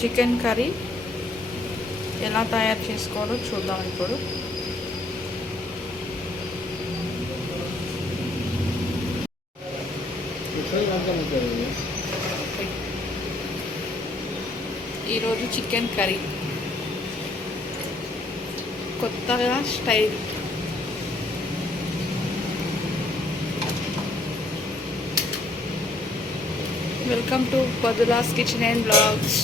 Chicken curry ఎలా తయారు చేసుకోవాలో చూద్దాం ఇప్పుడు. ఈరోజు చికెన్ కర్రీ. కొత్తగా style. Welcome to Padula's kitchen and blogs.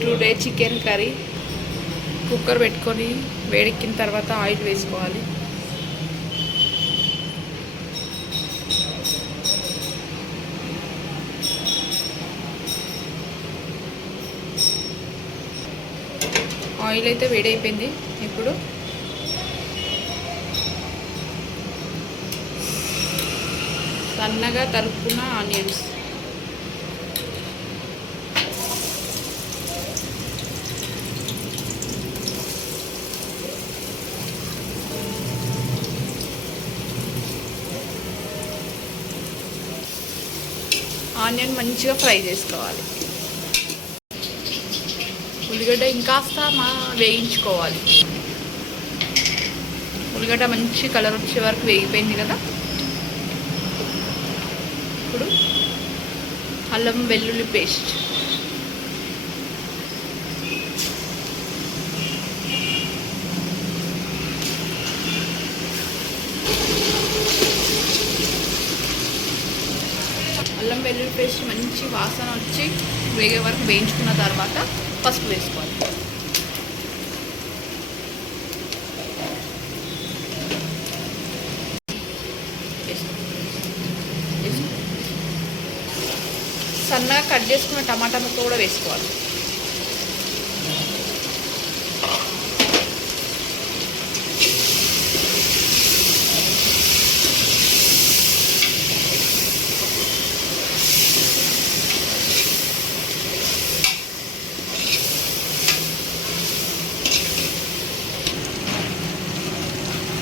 Today chicken curry cooker పెట్టుకొని వేడెక్కిన తర్వాత ఆయిల్ వేసుకోవాలి. ఆయిల్ అయితే వేడైపోయింది. ఇప్పుడు సన్నగా తరుపుకున్న ఆనియన్స్. ఆనియన్ మంచిగా ఫ్రై చేసుకోవాలి. ఉల్లిగడ్డ ఇంకాస్త మా వేయించుకోవాలి. ఉల్లిగడ్డ మంచి కలర్ వచ్చే వరకు వేగిపోయింది కదా. ఇప్పుడు అల్లం వెల్లుల్లి పేస్ట్. అల్లం వెల్లుల్లి పేస్ట్ మంచి వాసన వచ్చి వేగే వరకు వేయించుకున్న తర్వాత పసుపు వేసుకోవాలి. సన్నగా కట్ చేసుకున్న టమాటా ముక్క కూడా వేసుకోవాలి.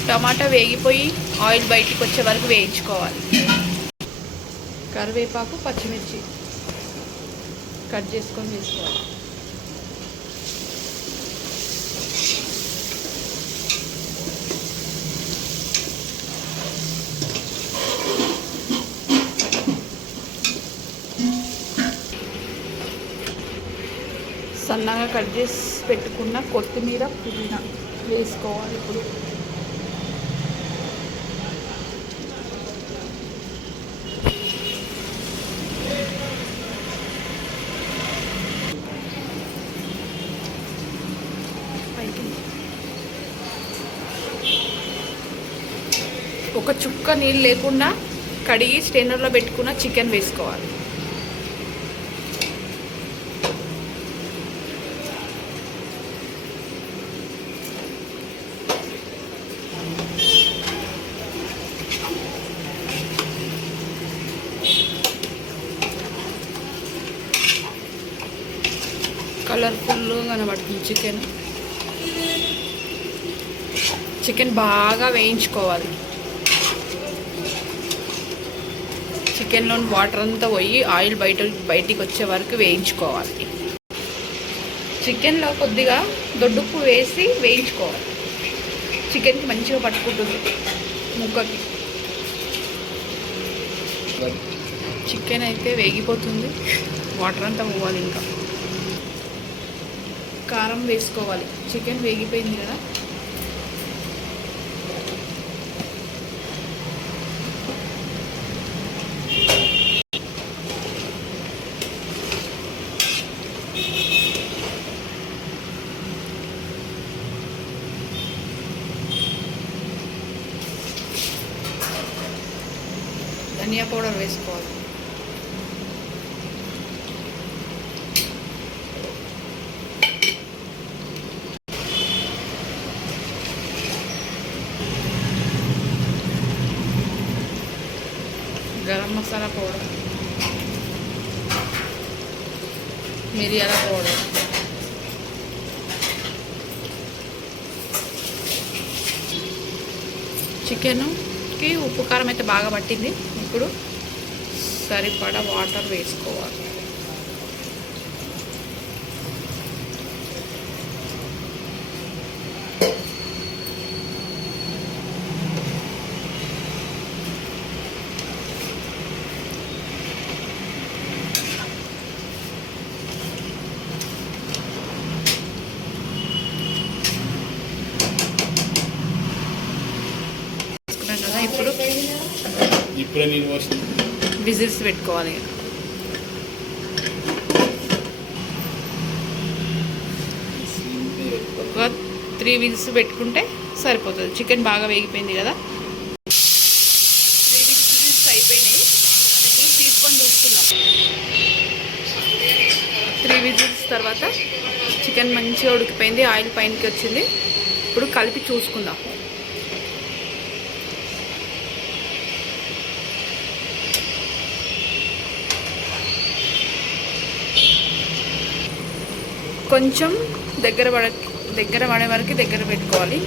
టమాటా వేగిపోయి ఆయిల్ బయటికి వచ్చే వరకు వేయించుకోవాలి. కరివేపాకు పచ్చిమిర్చి కట్ చేసుకొని వేసుకోవాలి. సన్నగా కట్ చేసి పెట్టుకున్న కొత్తిమీర పుదీనా వేసుకోవాలి ఇప్పుడు. ఒక చుక్క నీళ్ళు లేకుండా కడిగి స్టెయినర్లో పెట్టుకున్న చికెన్ వేసుకోవాలి. కలర్ఫుల్గా కనబడుతుంది చికెన్. చికెన్ బాగా వేయించుకోవాలి. చికెన్లోని వాటర్ అంతా పోయి ఆయిల్ బయట బయటికి వచ్చే వరకు వేయించుకోవాలి. చికెన్లో కొద్దిగా దొడ్డుప్పు వేసి వేయించుకోవాలి. చికెన్కి మంచిగా పట్టుకుంటుంది ముక్కకి. చికెన్ అయితే వేగిపోతుంది. వాటర్ అంతా పోవాలి ఇంకా. కారం వేసుకోవాలి. చికెన్ వేగిపోయింది కదా? ధనియా పౌడర్ వేసుకోవాలి. గరం మసాలా పౌడర్. మిరియాల పౌడర్. చికెన్కి ఉప్పు కారం అయితే బాగా పట్టింది. ఇప్పుడు సరిపడా వాటర్ వేసుకోవాలి. ఇప్పుడు విజిల్స్ పెట్టుకోవాలి. ఒక త్రీ విజిల్స్ పెట్టుకుంటే సరిపోతుంది. చికెన్ బాగా వేగిపోయింది కదా. త్రీ విజిల్స్ అయిపోయినాయి. ఇప్పుడు తీసుకొని చూసుకుందాం త్రీ విజిల్స్ తర్వాత చికెన్ మంచిగా ఉడికిపోయింది. ఆయిల్ పైనకి వచ్చింది. ఇప్పుడు కలిపి చూసుకుందాం. కొంచెం దగ్గర పడ దగ్గర పడే వరకు దగ్గర పెట్టుకోవాలి.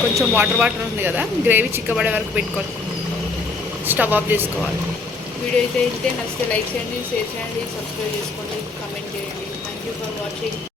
కొంచెం వాటర్ వాటర్ ఉంది కదా గ్రేవీ చిక్కబడే వరకు పెట్టుకోవాలి స్టవ్ ఆఫ్ చేసుకోవాలి. వీడియో అయితే వెళ్తే నచ్చితే లైక్ చేయండి షేర్ చేయండి సబ్స్క్రైబ్ చేసుకోండి కామెంట్ చేయండి. Thank you for watching